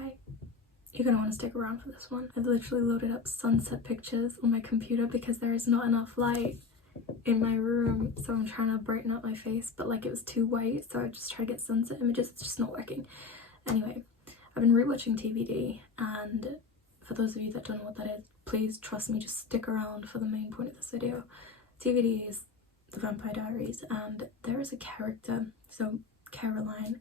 Okay, you're gonna want to stick around for this one. I've literally loaded up sunset pictures on my computer because there is not enough light in my room, so I'm trying to brighten up my face, but like it was too white, so I just tried to get sunset images. It's just not working. Anyway, I've been rewatching TVD, and for those of you that don't know what that is, please trust me, just stick around for the main point of this video. TVD is The Vampire Diaries, and there is a character, so Caroline,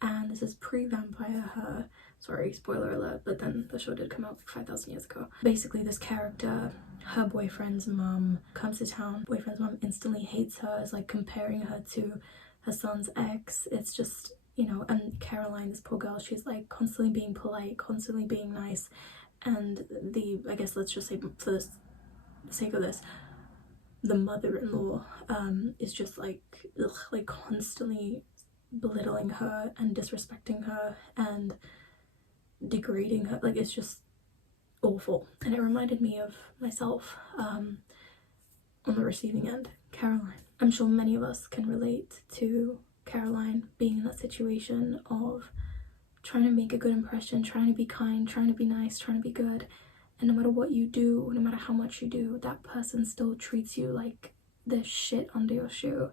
and this is pre-vampire her. Sorry, spoiler alert, but then the show did come out like 5,000 years ago. Basically, this character, her boyfriend's mum comes to town. Boyfriend's mum instantly hates her, is like comparing her to her son's ex. It's just, you know, and Caroline, this poor girl, she's like constantly being polite, constantly being nice. And I guess let's just say for the sake of this, the mother-in-law is just like, ugh, like constantly belittling her and disrespecting her and degrading her. Like, it's just awful, and it reminded me of myself on the receiving end. Caroline, I'm sure many of us can relate to Caroline being in that situation of trying to make a good impression, trying to be kind, trying to be nice, trying to be good, and no matter what you do, no matter how much you do, that person still treats you like the shit under your shoe.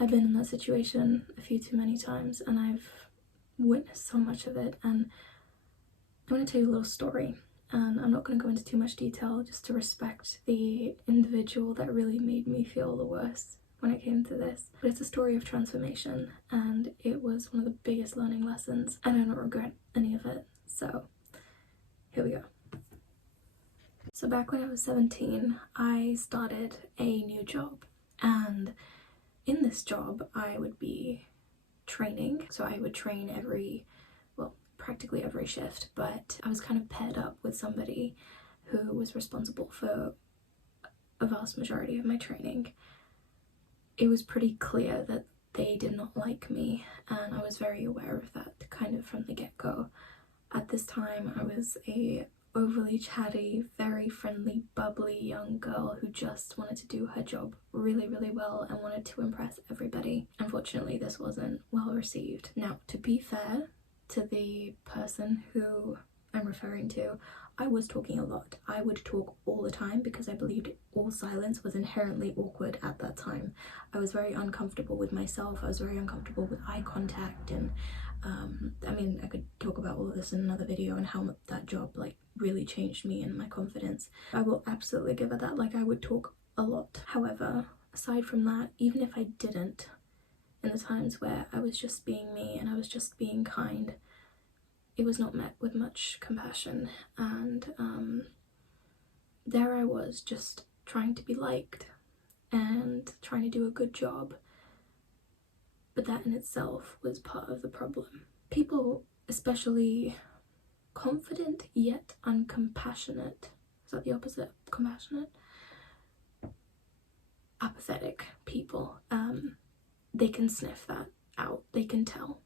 I've been in that situation a few too many times, and I've witnessed so much of it. And I want to tell you a little story, and I'm not going to go into too much detail just to respect the individual that really made me feel the worst when it came to this. But it's a story of transformation, and it was one of the biggest learning lessons, and I don't regret any of it. So here we go. So back when I was 17, I started a new job, and in this job I would be training. So I would train practically every shift, but I was kind of paired up with somebody who was responsible for a vast majority of my training. It was pretty clear that they did not like me, and I was very aware of that kind of from the get-go. At this time, I was a overly chatty, very friendly, bubbly young girl who just wanted to do her job really, really well and wanted to impress everybody. Unfortunately, this wasn't well received. Now, to be fair to the person who I'm referring to, I was talking a lot. I would talk all the time because I believed all silence was inherently awkward at that time. I was very uncomfortable with myself. I was very uncomfortable with eye contact, and I mean, I could talk about all of this in another video and how that job like really changed me and my confidence. I will absolutely give it that. Like, I would talk a lot. However, aside from that, even if I didn't, in the times where I was just being me and I was just being kind, it was not met with much compassion, and there I was just trying to be liked and trying to do a good job, but that in itself was part of the problem. People, especially confident yet uncompassionate, is that the opposite of compassionate? Apathetic people, they can sniff that out. They can tell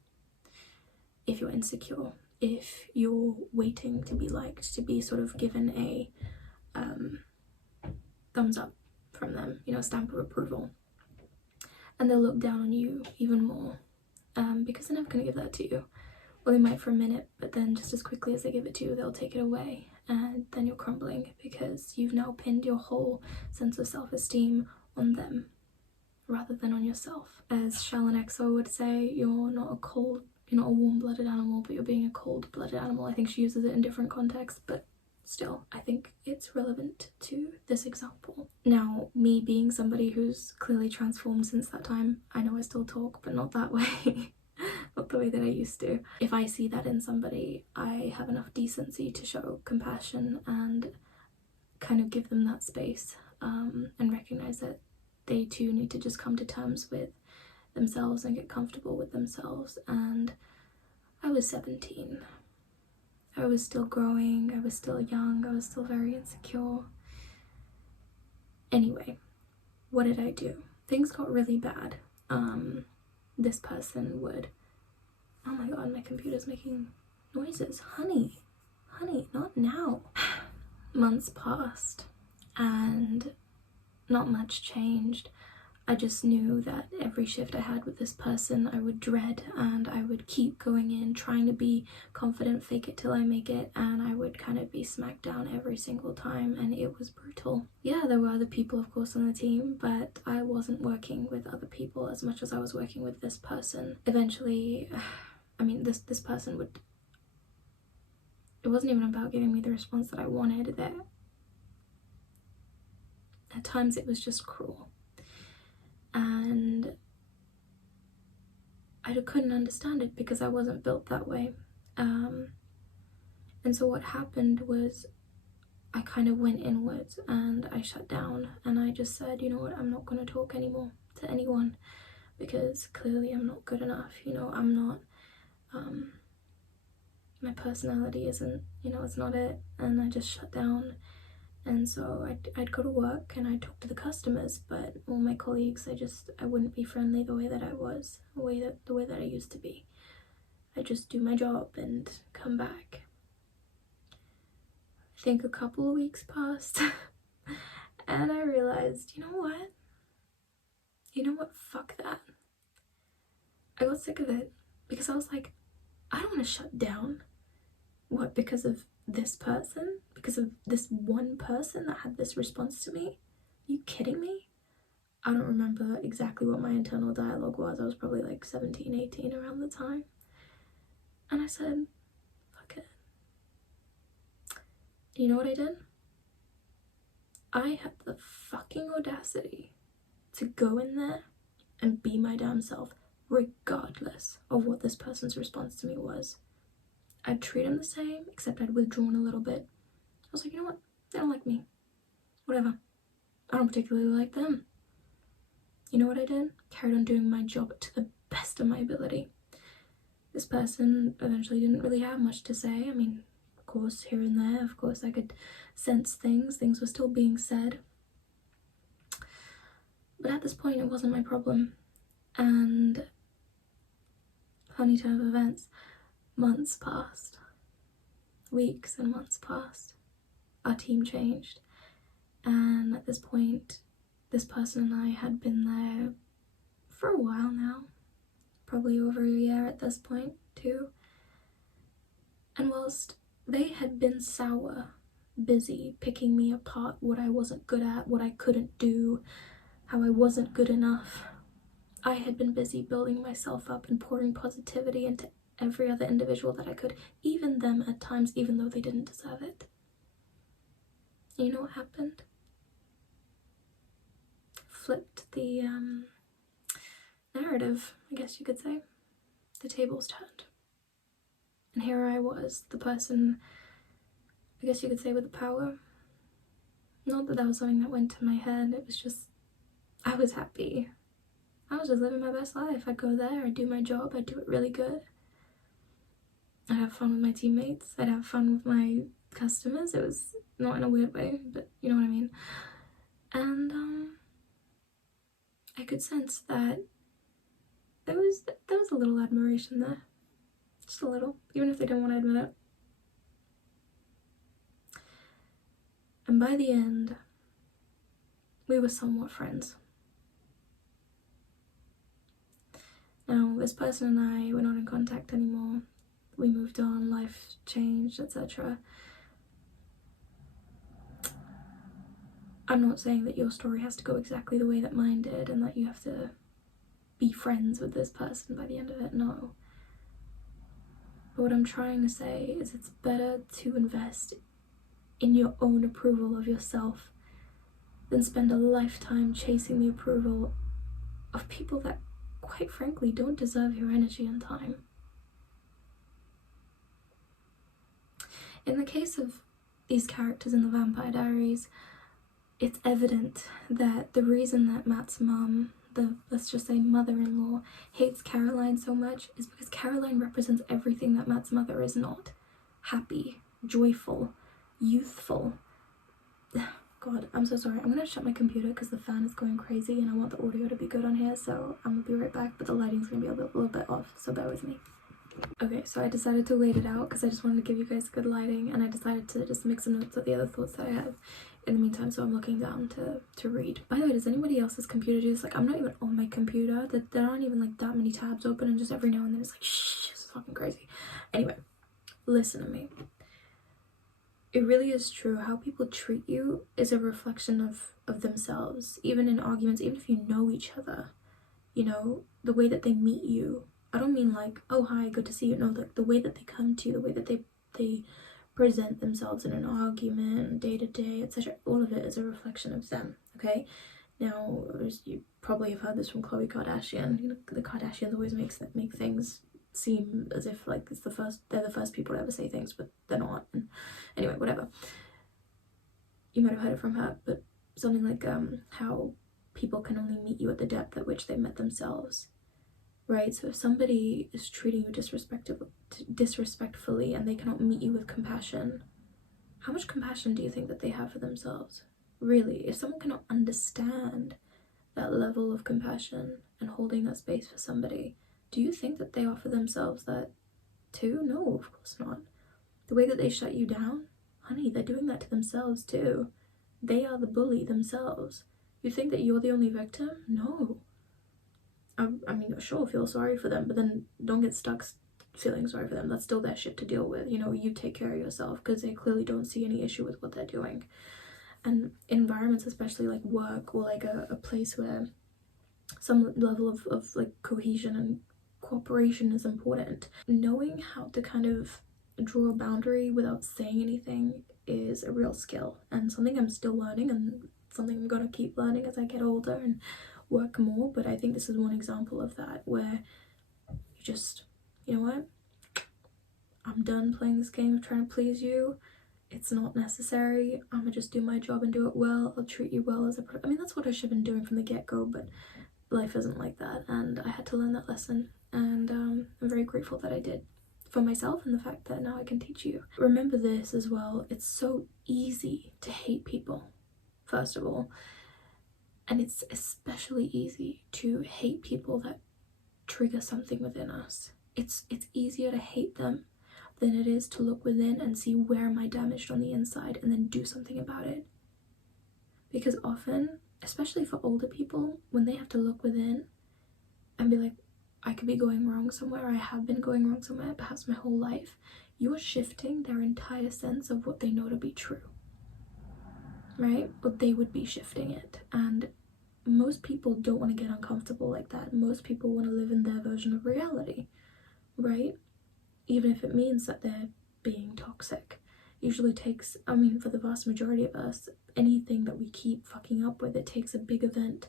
if you're insecure, if you're waiting to be liked, to be sort of given a thumbs up from them, you know, stamp of approval. And they'll look down on you even more because they're never going to give that to you. Well, they might for a minute, but then just as quickly as they give it to you, they'll take it away, and then you're crumbling because you've now pinned your whole sense of self-esteem on them rather than on yourself. As Shell and EXO would say, you're not a warm-blooded animal, but you're being a cold-blooded animal. I think she uses it in different contexts, but still, I think it's relevant to this example. Now, me being somebody who's clearly transformed since that time, I know I still talk, but not that way. Not the way that I used to. If I see that in somebody, I have enough decency to show compassion and kind of give them that space, and recognize that they too need to just come to terms with themselves and get comfortable with themselves. And I was 17. I was still growing, I was still young, I was still very insecure. Anyway, what did I do? Things got really bad. This person would, oh my god, my computer's making noises. Honey, not now. Months passed and not much changed. I just knew that every shift I had with this person I would dread, and I would keep going in trying to be confident, fake it till I make it, and I would kind of be smacked down every single time, and it was brutal. Yeah, there were other people of course on the team, but I wasn't working with other people as much as I was working with this person. Eventually, I mean, this person would, it wasn't even about giving me the response that I wanted. That at times it was just cruel, and I couldn't understand it because I wasn't built that way. And so what happened was I kind of went inwards and I shut down, and I just said, you know what, I'm not going to talk anymore to anyone because clearly I'm not good enough. You know, I'm not, my personality isn't, you know, it's not it. And I just shut down. And so I'd go to work and I'd talk to the customers, but all my colleagues, I wouldn't be friendly the way that I was, the way that I used to be. I just do my job and come back. I think a couple of weeks passed and I realized, you know what, fuck that. I got sick of it because I was like, I don't want to shut down. What, because of this person? Because of this one person that had this response to me? Are you kidding me? I don't remember exactly what my internal dialogue was. I was probably like 17, 18 around the time. And I said, fuck it. You know what I did? I had the fucking audacity to go in there and be my damn self, regardless of what this person's response to me was. I'd treat them the same, except I'd withdrawn a little bit. I was like, you know what? They don't like me. Whatever. I don't particularly like them. You know what I did? Carried on doing my job to the best of my ability. This person eventually didn't really have much to say. I mean, of course, here and there, of course, I could sense things. Things were still being said. But at this point, it wasn't my problem. And funny turn of events, months passed. Weeks and months passed. Our team changed. And at this point, this person and I had been there for a while now. Probably over a year at this point, too. And whilst they had been sour, busy picking me apart, what I wasn't good at, what I couldn't do, how I wasn't good enough, I had been busy building myself up and pouring positivity into every other individual that I could, even them at times, even though they didn't deserve it. And you know what happened? Flipped the narrative, I guess you could say. The tables turned. And here I was, the person, I guess you could say, with the power. Not that that was something that went to my head, it was just, I was happy. I was just living my best life. I'd go there, I'd do my job, I'd do it really good. I'd have fun with my teammates, I'd have fun with my customers. It was not in a weird way, but you know what I mean. And I could sense that there was a little admiration there. Just a little, even if they didn't want to admit it. And by the end, we were somewhat friends. Now, this person and I were not in contact anymore. We moved on, life changed, etc. I'm not saying that your story has to go exactly the way that mine did and that you have to be friends with this person by the end of it, no. But what I'm trying to say is it's better to invest in your own approval of yourself than spend a lifetime chasing the approval of people that, quite frankly, don't deserve your energy and time. In the case of these characters in the Vampire Diaries, it's evident that the reason that Matt's mum, let's just say mother-in-law, hates Caroline so much is because Caroline represents everything that Matt's mother is not. Happy, joyful, youthful. God, I'm so sorry. I'm gonna shut my computer because the fan is going crazy and I want the audio to be good on here, so I'm gonna be right back, but the lighting's gonna be a little bit off, so bear with me. Okay, so I decided to wait it out because I just wanted to give you guys good lighting, and I decided to just make some notes of the other thoughts that I have in the meantime, so I'm looking down to read. By the way, does anybody else's computer do this? Like, I'm not even on my computer. There aren't even like that many tabs open, and just every now and then it's like, shh, it's fucking crazy. Anyway, listen to me. It really is true. How people treat you is a reflection of themselves, even in arguments, even if you know each other. You know, the way that they meet you. I don't mean like, oh hi, good to see you. No, like the way that they come to you, the way that they present themselves in an argument, day to day, etc. All of it is a reflection of them. Okay. Now, as you probably have heard this from Khloe Kardashian. You know, the Kardashians always make things seem as if like they're the first people to ever say things, but they're not. And anyway, whatever. You might have heard it from her, but something like how people can only meet you at the depth at which they met themselves, right? So if somebody is treating you disrespectfully and they cannot meet you with compassion, how much compassion do you think that they have for themselves? Really, if someone cannot understand that level of compassion and holding that space for somebody, do you think that they offer themselves that too? No, of course not. The way that they shut you down, honey, they're doing that to themselves too. They are the bully themselves. You think that you're the only victim? No. I mean, sure, feel sorry for them, but then don't get stuck feeling sorry for them. That's still their shit to deal with. You know, you take care of yourself, because they clearly don't see any issue with what they're doing. And environments, especially like work or like a place where some level of like cohesion and cooperation is important. Knowing how to kind of draw a boundary without saying anything is a real skill, and something I'm still learning, and something I'm gonna keep learning as I get older and work more. But I think this is one example of that, where you just, you know what, I'm done playing this game of trying to please you. It's not necessary. I'm gonna just do my job and do it well. I'll treat you well as I mean, that's what I should have been doing from the get-go, but life isn't like that, and I had to learn that lesson, and I'm very grateful that I did, for myself and the fact that now I can teach you. Remember this as well, it's so easy to hate people, first of all, and it's especially easy to hate people that trigger something within us. It's easier to hate them than it is to look within and see where am I damaged on the inside and then do something about it. Because often, especially for older people, when they have to look within and be like, I could be going wrong somewhere, I have been going wrong somewhere, perhaps my whole life, you're shifting their entire sense of what they know to be true, right? But they would be shifting it, and most people don't want to get uncomfortable like that. Most people want to live in their version of reality, right? Even if it means that they're being toxic. Usually takes, I mean, for the vast majority of us, anything that we keep fucking up with, it takes a big event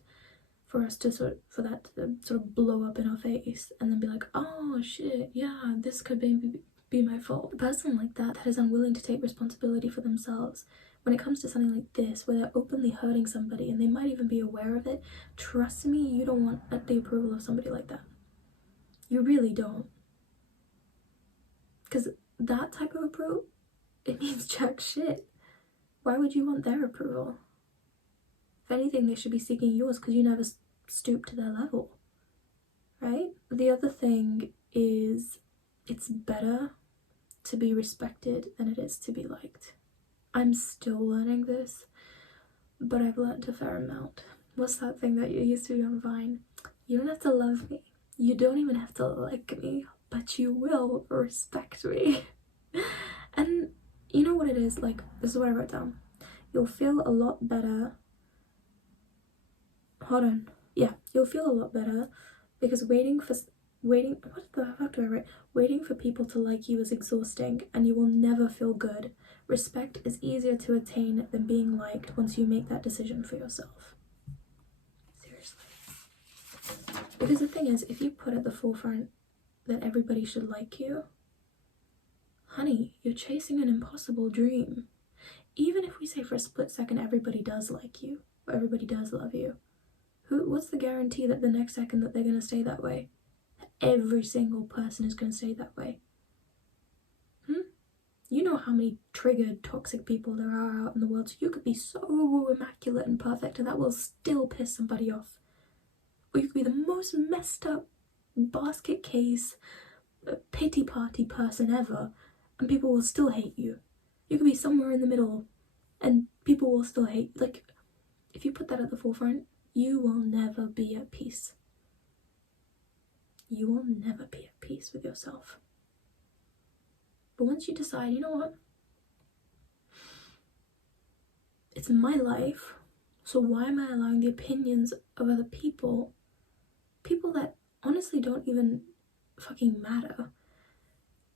for us to for that to sort of blow up in our face and then be like, oh shit, yeah, this could be my fault. A person like that is unwilling to take responsibility for themselves when it comes to something like this, where they're openly hurting somebody and they might even be aware of it. Trust me, you don't want the approval of somebody like that. You really don't. Because that type of approval, it means jack shit. Why would you want their approval? If anything, they should be seeking yours, because you never stoop to their level, right? The other thing is, it's better to be respected than it is to be liked. I'm still learning this, but I've learned a fair amount. What's that thing that you used to be on Vine? You don't have to love me. You don't even have to like me, but you will respect me. And you know what it is? Like, this is what I wrote down. You'll feel a lot better. Hold on. Yeah, you'll feel a lot better because waiting for people to like you is exhausting, and you will never feel good. Respect is easier to attain than being liked once you make that decision for yourself. Seriously. Because the thing is, if you put at the forefront that everybody should like you, honey, you're chasing an impossible dream. Even if we say for a split second everybody does like you, or everybody does love you, what's the guarantee that the next second that they're going to stay that way? Every single person is going to stay that way. You know how many triggered, toxic people there are out in the world, so you could be so immaculate and perfect and that will still piss somebody off. Or you could be the most messed up basket case, pity party person ever, and people will still hate you. You could be somewhere in the middle and people will still hate. Like, if you put that at the forefront, you will never be at peace. You will never be at peace with yourself. But once you decide, you know what, it's my life, so why am I allowing the opinions of other people that honestly don't even fucking matter,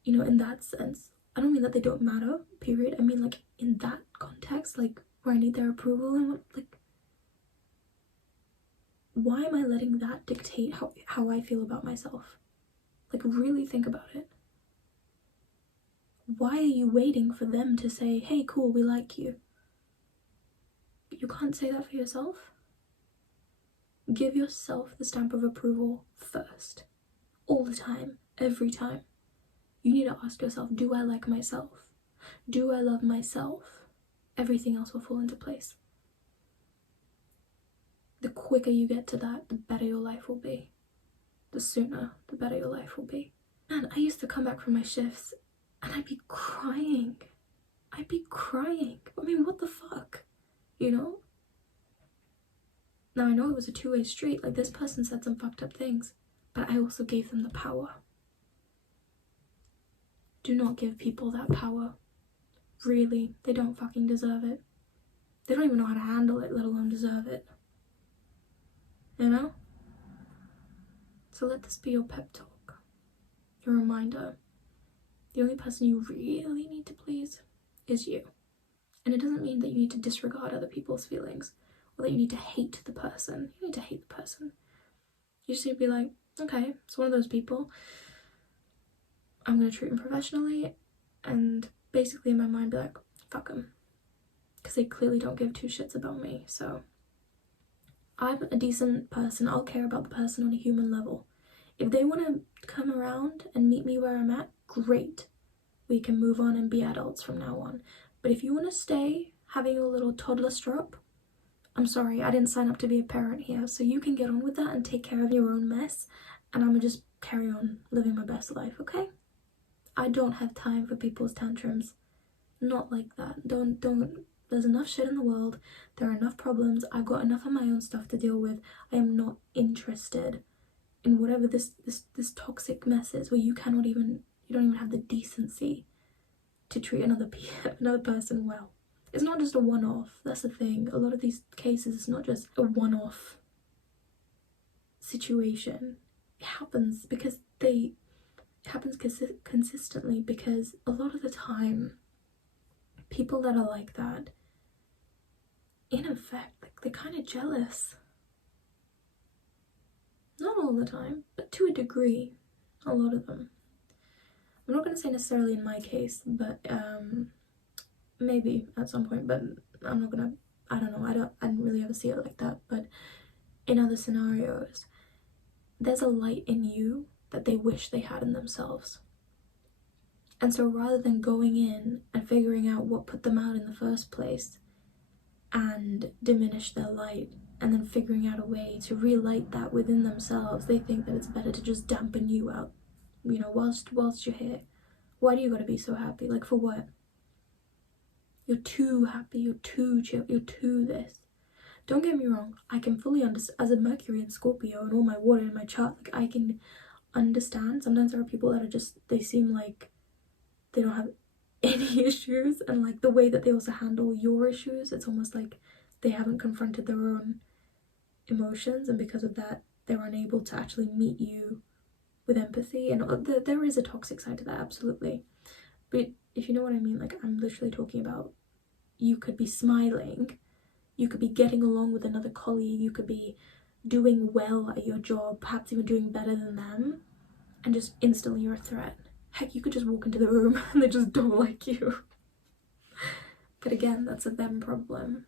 you know, in that sense. I don't mean that they don't matter, period. I mean, like, in that context, like, where I need their approval and, like, why am I letting that dictate how I feel about myself? Like, really think about it. Why are you waiting for them to say, hey, cool, we like you? You can't say that for yourself? Give yourself the stamp of approval first. All the time. Every time. You need to ask yourself, do I like myself? Do I love myself? Everything else will fall into place. The quicker you get to that, the better your life will be. The sooner, the better your life will be. Man, I used to come back from my shifts and I'd be crying. I mean, what the fuck? You know? Now, I know it was a two-way street. Like, this person said some fucked up things, but I also gave them the power. Do not give people that power. Really, they don't fucking deserve it. They don't even know how to handle it, let alone deserve it. You know? So let this be your pep talk. Your reminder. The only person you really need to please is you. And it doesn't mean that you need to disregard other people's feelings or that you need to hate the person. You need to hate the person. You just need to be like, okay, it's one of those people. I'm going to treat them professionally and basically in my mind be like, fuck them. Because they clearly don't give two shits about me. So I'm a decent person. I'll care about the person on a human level. If they want to come around and meet me where I'm at, great. We can move on and be adults from now on. But if you want to stay having a little toddler strop, I'm sorry, I didn't sign up to be a parent here. So you can get on with that and take care of your own mess. And I'm going to just carry on living my best life, okay? I don't have time for people's tantrums. Not like that. Don't. There's enough shit in the world. There are enough problems. I've got enough of my own stuff to deal with. I am not interested in whatever this toxic mess is where you don't even have the decency to treat another person well. It's not just a one-off. That's the thing. A lot of these cases, it's not just a one-off situation. It happens because it happens consistently, because a lot of the time people that are like that, in effect, like, they're kind of jealous. Not all the time, but to a degree, a lot of them. I'm not going to say necessarily in my case, but maybe at some point, but I'm not going to, I don't know, I didn't really ever see it like that, but in other scenarios, there's a light in you that they wish they had in themselves. And so rather than going in and figuring out what put them out in the first place and diminish their light, and then figuring out a way to relight that within themselves, they think that it's better to just dampen you out, you know, whilst you're here. Why do you gotta be so happy? Like, for what? You're too happy, you're too chill, you're too this. Don't get me wrong, I can fully understand, as a Mercury and Scorpio and all my water in my chart, like, I can understand. Sometimes there are people that are just, they seem like they don't have any issues, and like the way that they also handle your issues, it's almost like they haven't confronted their own emotions, and because of that they're unable to actually meet you with empathy. And there is a toxic side to that, absolutely, but if you know what I mean, like, I'm literally talking about, you could be smiling, you could be getting along with another colleague, you could be doing well at your job, perhaps even doing better than them, and just instantly you're a threat. Heck, you could just walk into the room and they just don't like you. But again, that's a them problem.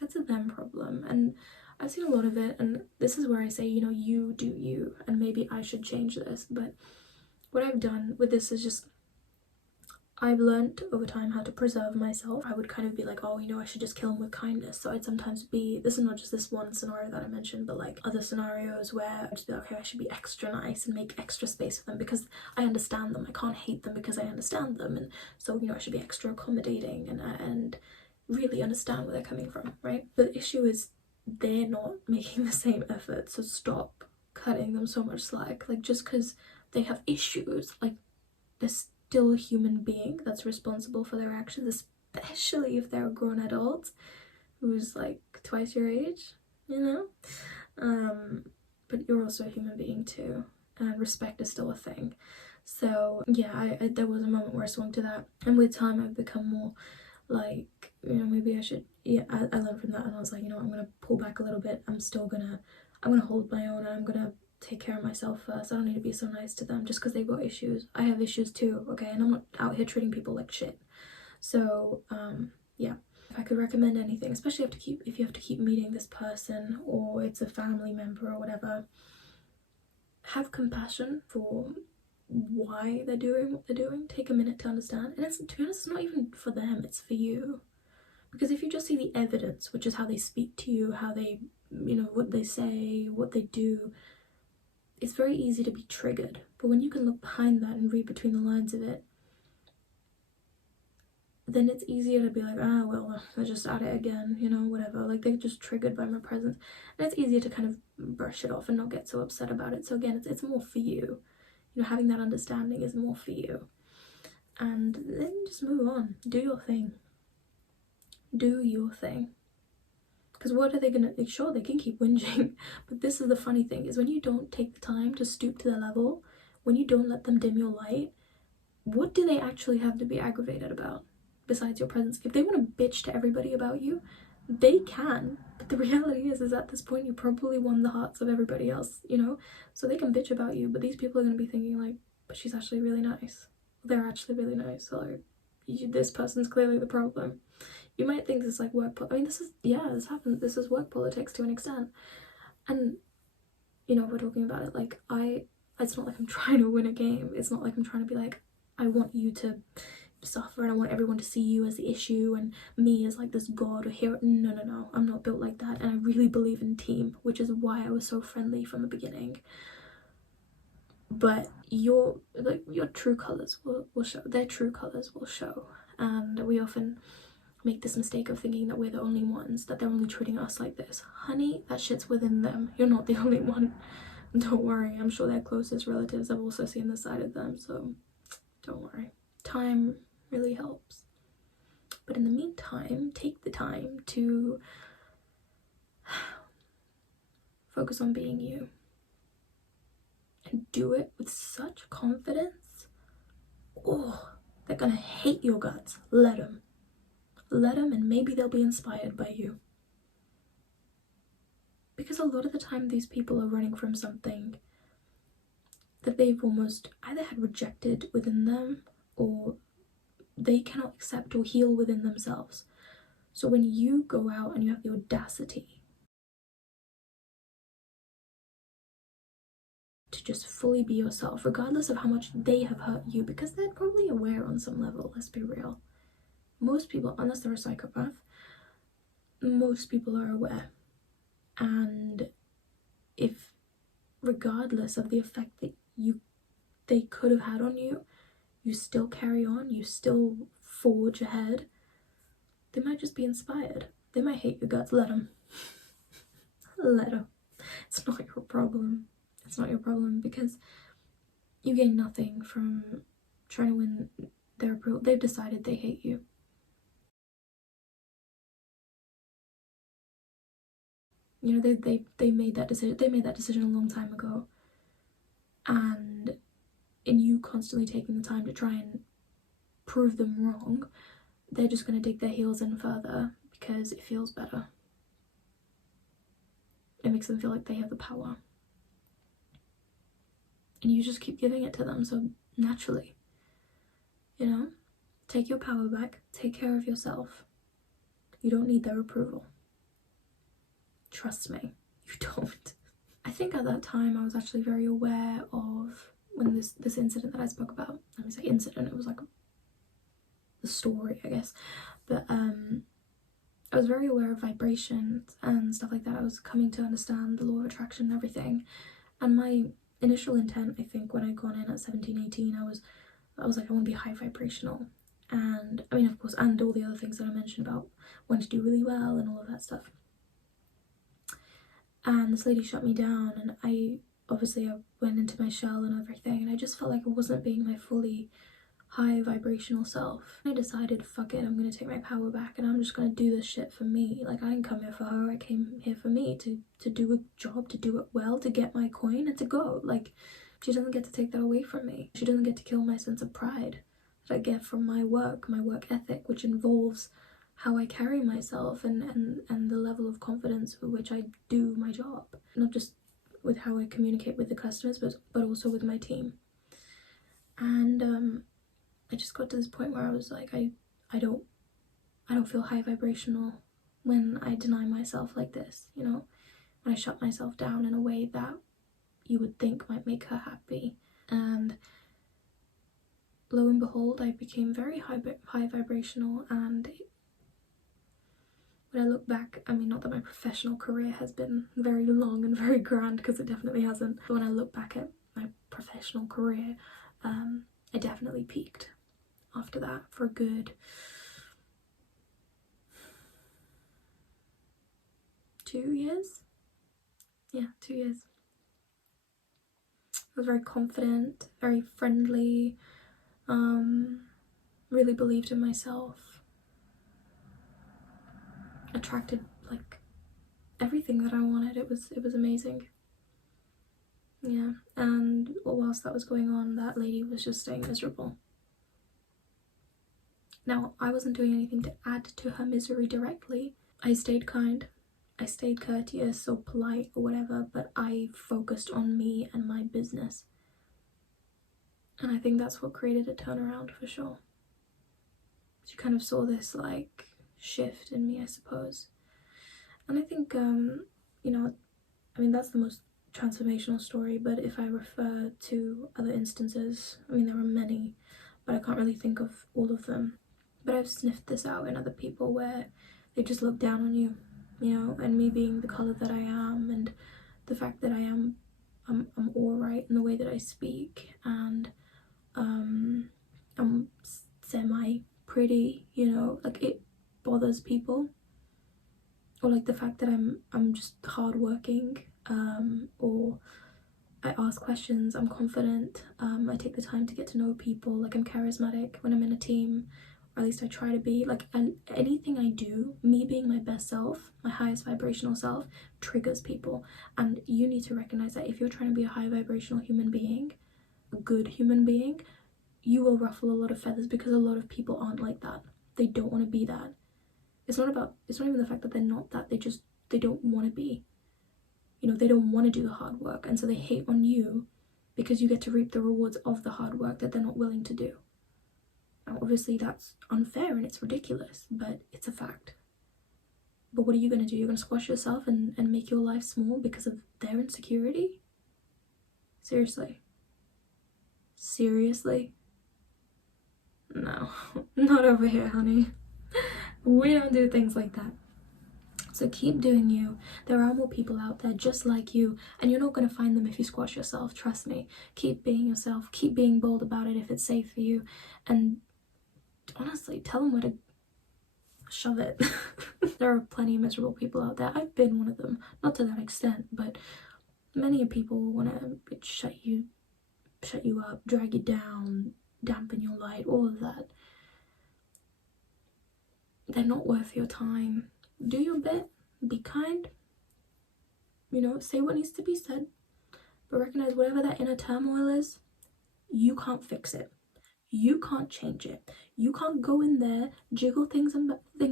That's a them problem. And I've seen a lot of it, and this is where I say, you know, you do you, and maybe I should change this. But what I've done with this is just, I've learned over time how to preserve myself. I would kind of be like, oh, you know, I should just kill him with kindness. So I'd sometimes be, this is not just this one scenario that I mentioned, but like other scenarios where I'd just be like, okay, I should be extra nice and make extra space for them because I understand them. I can't hate them because I understand them. And so, you know, I should be extra accommodating and really understand where they're coming from, right? But the issue is they're not making the same effort. So stop cutting them so much slack. Like, just because they have issues, like, they're still a human being that's responsible for their actions, especially if they're a grown adult who's like twice your age, you know? But you're also a human being too, and respect is still a thing. So yeah, I there was a moment where I swung to that, and with time I've become more like, you know, maybe I should, yeah, I learned from that, and I was like, you know what, I'm gonna pull back a little bit. I'm gonna hold my own, and I'm gonna take care of myself first. I don't need to be so nice to them just because they've got issues. I have issues too, okay? And I'm not out here treating people like shit. So yeah, if I could recommend anything, especially if you have to keep meeting this person or it's a family member or whatever, have compassion for why they're doing what they're doing. Take a minute to understand. And it's, to be honest, it's not even for them, it's for you. Because if you just see the evidence, which is how they speak to you, how they, you know, what they say, what they do, it's very easy to be triggered. But when you can look behind that and read between the lines of it, then it's easier to be like, ah, well, they're just at it again, you know, whatever. Like, they're just triggered by my presence. And it's easier to kind of brush it off and not get so upset about it. So again, it's more for you. You know, having that understanding is more for you. And then just move on. Do your thing. Do your thing. Because what are they gonna, like, sure, they can keep whinging, but this is the funny thing, is when you don't take the time to stoop to their level, when you don't let them dim your light, what do they actually have to be aggravated about besides your presence? If they want to bitch to everybody about you, they can, but the reality is at this point you probably won the hearts of everybody else, you know? So they can bitch about you, but these people are going to be thinking like, but she's actually really nice. They're actually really nice. So like, this person's clearly the problem. You might think this is like work, I mean, this is, yeah, this happens, this is work politics to an extent. And, you know, we're talking about it, like, it's not like I'm trying to win a game. It's not like I'm trying to be like, I want you to suffer and I want everyone to see you as the issue and me as like this god or hero. No, I'm not built like that, and I really believe in team, which is why I was so friendly from the beginning. But your true colors will show. Their true colors will show, and we often make this mistake of thinking that we're the only ones, that they're only treating us like this. Honey, that shit's within them. You're not the only one. Don't worry, I'm sure their closest relatives have also seen this side of them, so don't worry. Time really helps. But in the meantime, take the time to focus on being you. And do it with such confidence. Oh, they're gonna hate your guts. Let them. Let them, and maybe they'll be inspired by you. Because a lot of the time these people are running from something that they've almost either had rejected within them or they cannot accept or heal within themselves. So when you go out and you have the audacity to just fully be yourself, regardless of how much they have hurt you, because they're probably aware on some level, let's be real. Most people, unless they're a psychopath, most people are aware. And if, regardless of the effect that they could have had on you, you still carry on, you still forge ahead, they might just be inspired. They might hate your guts. Let them. Let them. It's not your problem. It's not your problem, because you gain nothing from trying to win their approval. They've decided they hate you. You know, they made that decision. They made that decision a long time ago. And in you constantly taking the time to try and prove them wrong, they're just going to dig their heels in further because it feels better. It makes them feel like they have the power. And you just keep giving it to them, so naturally, you know, take your power back, take care of yourself. You don't need their approval. Trust me, you don't. I think at that time I was actually very aware of when this incident that I spoke about, let me say incident, it was like the story, I guess. But I was very aware of vibrations and stuff like that. I was coming to understand the law of attraction and everything. And my initial intent, I think, when I gone in at 17, 18, I was like, I want to be high vibrational. And I mean, of course, and all the other things that I mentioned about wanting to do really well and all of that stuff. And this lady shut me down, and I went into my shell and everything, and I just felt like I wasn't being my fully high vibrational self. I decided, fuck it, I'm gonna take my power back and I'm just gonna do this shit for me. Like, I didn't come here for her, I came here for me, to do a job, to do it well, to get my coin and to go. Like, she doesn't get to take that away from me. She doesn't get to kill my sense of pride that I get from my work ethic, which involves how I carry myself and the level of confidence with which I do my job. Not just with how I communicate with the customers, but also with my team. And I just got to this point where I was like, I don't feel high vibrational when I deny myself like this, you know, when I shut myself down in a way that you would think might make her happy. And lo and behold, I became very high vibrational. And when I look back, I mean, not that my professional career has been very long and very grand, because it definitely hasn't, but when I look back at my professional career, I definitely peaked after that for a good 2 years. Yeah, 2 years. I was very confident, very friendly, really believed in myself, attracted like everything that I wanted. It was amazing. Yeah, and whilst that was going on, that lady was just staying miserable. Now, I wasn't doing anything to add to her misery directly. I stayed kind, I stayed courteous or polite or whatever, but I focused on me and my business. And I think that's what created a turnaround for sure. She kind of saw this like shift in me, I suppose. And I think, you know, I mean, that's the most transformational story, but if I refer to other instances, I mean, there are many, but I can't really think of all of them. But I've sniffed this out in other people where they just look down on you, you know, and me being the colour that I am, and the fact that I'm alright in the way that I speak, and I'm semi pretty, you know, like it bothers people. Or like the fact that I'm just hardworking, or I ask questions, I'm confident, I take the time to get to know people, like I'm charismatic when I'm in a team, or at least I try to be. Like, and anything I do, me being my best self, my highest vibrational self, triggers people. And you need to recognize that if you're trying to be a high vibrational human being, a good human being, you will ruffle a lot of feathers, because a lot of people aren't like that. They don't want to be that. It's not even the fact that they're not that, they don't want to be. You know, they don't want to do the hard work, and so they hate on you because you get to reap the rewards of the hard work that they're not willing to do. Now, obviously that's unfair and it's ridiculous, but it's a fact. But what are you going to do? You're going to squash yourself and make your life small because of their insecurity? Seriously? Seriously? No, not over here, honey. We don't do things like that. So keep doing you. There are more people out there just like you, and you're not going to find them if you squash yourself, trust me. Keep being yourself, keep being bold about it if it's safe for you, and honestly, tell them where to shove it. There are plenty of miserable people out there. I've been one of them, not to that extent, but many people want to shut you up, drag you down, dampen your light, all of that. They're not worth your time. Do your bit, be kind, you know, say what needs to be said, but recognize whatever that inner turmoil is, you can't fix it. You can't change it. You can't go in there, jiggle things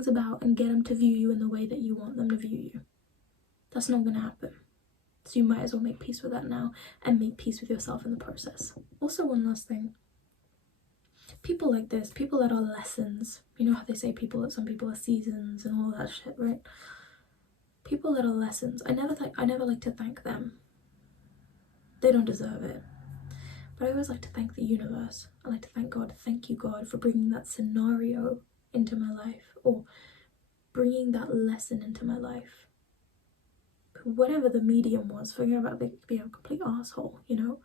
about and get them to view you in the way that you want them to view you. That's not gonna happen. So you might as well make peace with that now, and make peace with yourself in the process. Also, one last thing. People like this, people that are lessons, you know how they say some people are seasons and all that shit, right? People that are lessons, I never like to thank them. They don't deserve it. But I always like to thank the universe. I like to thank God. Thank you, God, for bringing that scenario into my life, or bringing that lesson into my life. Whatever the medium was, forget about being a complete asshole, you know?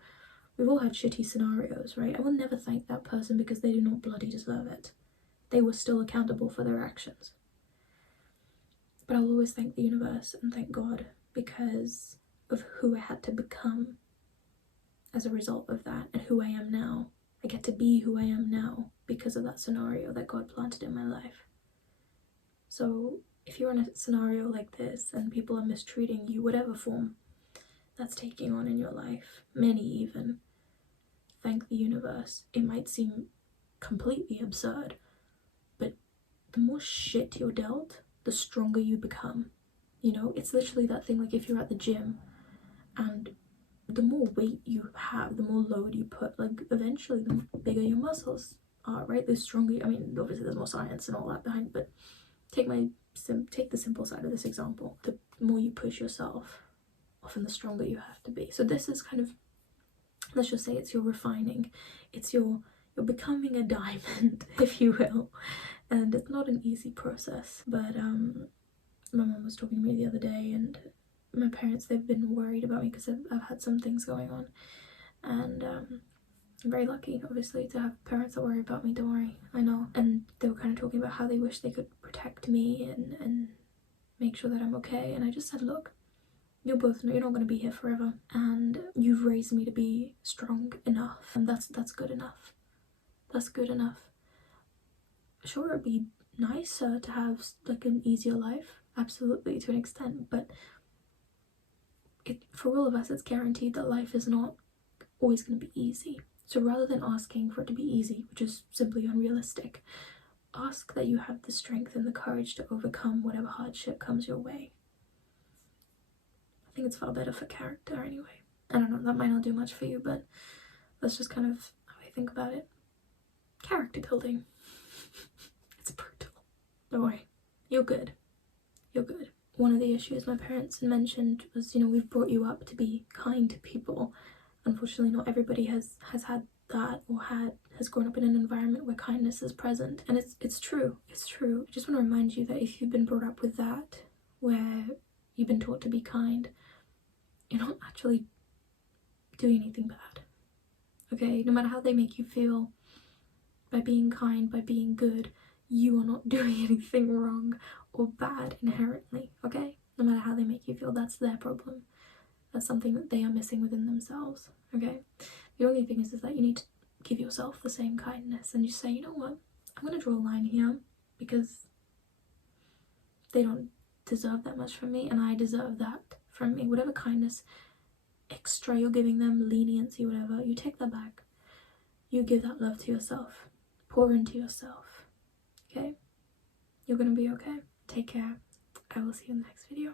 We've all had shitty scenarios, right? I will never thank that person because they do not bloody deserve it. They were still accountable for their actions. But I'll always thank the universe and thank God because of who I had to become as a result of that, and who I am now. I get to be who I am now because of that scenario that God planted in my life. So if you're in a scenario like this and people are mistreating you, whatever form that's taking on in your life, many even, thank the universe. It might seem completely absurd, but the more shit you're dealt, the stronger you become. You know, it's literally that thing, like if you're at the gym and the more weight you have, the more load you put, like eventually the bigger your muscles are, right? The stronger, I mean, obviously there's more science and all that behind, but take the simple side of this example. The more you push yourself, often the stronger you have to be. So this is kind of, let's just say it's your refining, it's you're becoming a diamond, if you will. And it's not an easy process, but my mum was talking to me the other day, and my parents, they've been worried about me because I've had some things going on, and I'm very lucky obviously to have parents that worry about me. Don't worry, I know. And they were kind of talking about how they wish they could protect me and make sure that I'm okay, and I just said, look, you'll both know you're not going to be here forever, and you've raised me to be strong enough, and that's good enough. That's good enough. Sure, it'd be nicer to have like an easier life, absolutely, to an extent, but for all of us, it's guaranteed that life is not always going to be easy. So rather than asking for it to be easy, which is simply unrealistic, ask that you have the strength and the courage to overcome whatever hardship comes your way. I think it's far better for character anyway. I don't know, that might not do much for you, but that's just kind of how I think about it. Character building. It's brutal. Don't worry, you're good. You're good. One of the issues my parents mentioned was, you know, we've brought you up to be kind to people. Unfortunately, not everybody has had that, or has grown up in an environment where kindness is present. And it's true. It's true. I just want to remind you that if you've been brought up with that, where you've been taught to be kind, you're not actually doing anything bad. Okay? No matter how they make you feel, by being kind, by being good, you are not doing anything wrong or bad inherently, okay? No matter how they make you feel, that's their problem. That's something that they are missing within themselves, okay? The only thing is that you need to give yourself the same kindness and just say, you know what, I'm going to draw a line here because they don't deserve that much from me and I deserve that from me. Whatever kindness extra you're giving them, leniency, whatever, you take that back. You give that love to yourself. Pour into yourself, okay? You're gonna be okay. Take care. I will see you in the next video.